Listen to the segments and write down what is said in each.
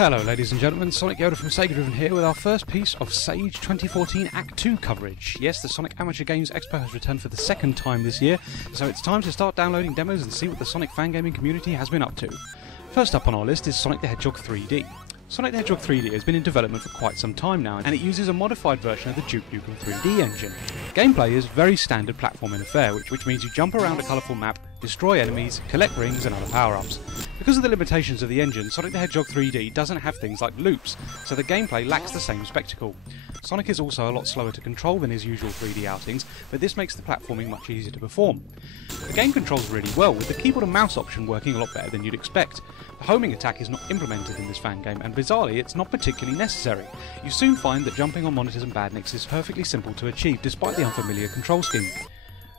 Hello ladies and gentlemen, Sonic Yoda from SEGADriven here with our first piece of Sage 2014 Act 2 coverage. Yes, the Sonic Amateur Games Expo has returned for the second time this year, so it's time to start downloading demos and see what the Sonic fangaming community has been up to. First up on our list is Sonic the Hedgehog 3D. Sonic the Hedgehog 3D has been in development for quite some time now, and it uses a modified version of the Duke Nukem 3D engine. Gameplay is very standard platforming affair, which means you jump around a colourful map, destroy enemies, collect rings and other power-ups. Because of the limitations of the engine, Sonic the Hedgehog 3D doesn't have things like loops, so the gameplay lacks the same spectacle. Sonic is also a lot slower to control than his usual 3D outings, but this makes the platforming much easier to perform. The game controls really well, with the keyboard and mouse option working a lot better than you'd expect. The homing attack is not implemented in this fan game, and bizarrely it's not particularly necessary. You soon find that jumping on monitors and badniks is perfectly simple to achieve despite the unfamiliar control scheme.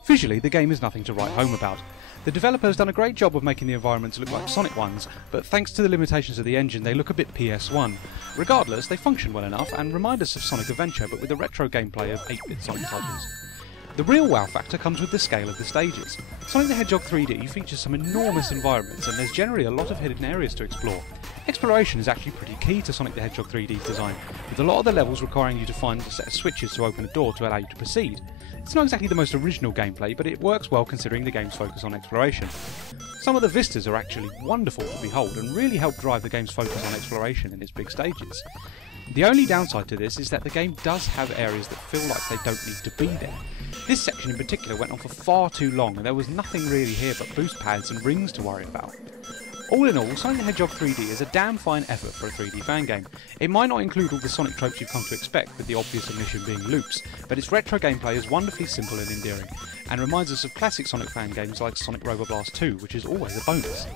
Visually, the game is nothing to write home about. The developer has done a great job of making the environments look like Sonic ones, but thanks to the limitations of the engine they look a bit PS1. Regardless, they function well enough and remind us of Sonic Adventure, but with the retro gameplay of 8-bit Sonic titles. The real wow factor comes with the scale of the stages. Sonic the Hedgehog 3D features some enormous environments, and there's generally a lot of hidden areas to explore. Exploration is actually pretty key to Sonic the Hedgehog 3D's design, with a lot of the levels requiring you to find a set of switches to open a door to allow you to proceed. It's not exactly the most original gameplay, but it works well considering the game's focus on exploration. Some of the vistas are actually wonderful to behold and really help drive the game's focus on exploration in its big stages. The only downside to this is that the game does have areas that feel like they don't need to be there. This section in particular went on for far too long, and there was nothing really here but boost pads and rings to worry about. All in all, Sonic the Hedgehog 3D is a damn fine effort for a 3D fan game. It might not include all the Sonic tropes you've come to expect, with the obvious omission being loops, but its retro gameplay is wonderfully simple and endearing, and reminds us of classic Sonic fan games like Sonic Roboblast 2, which is always a bonus.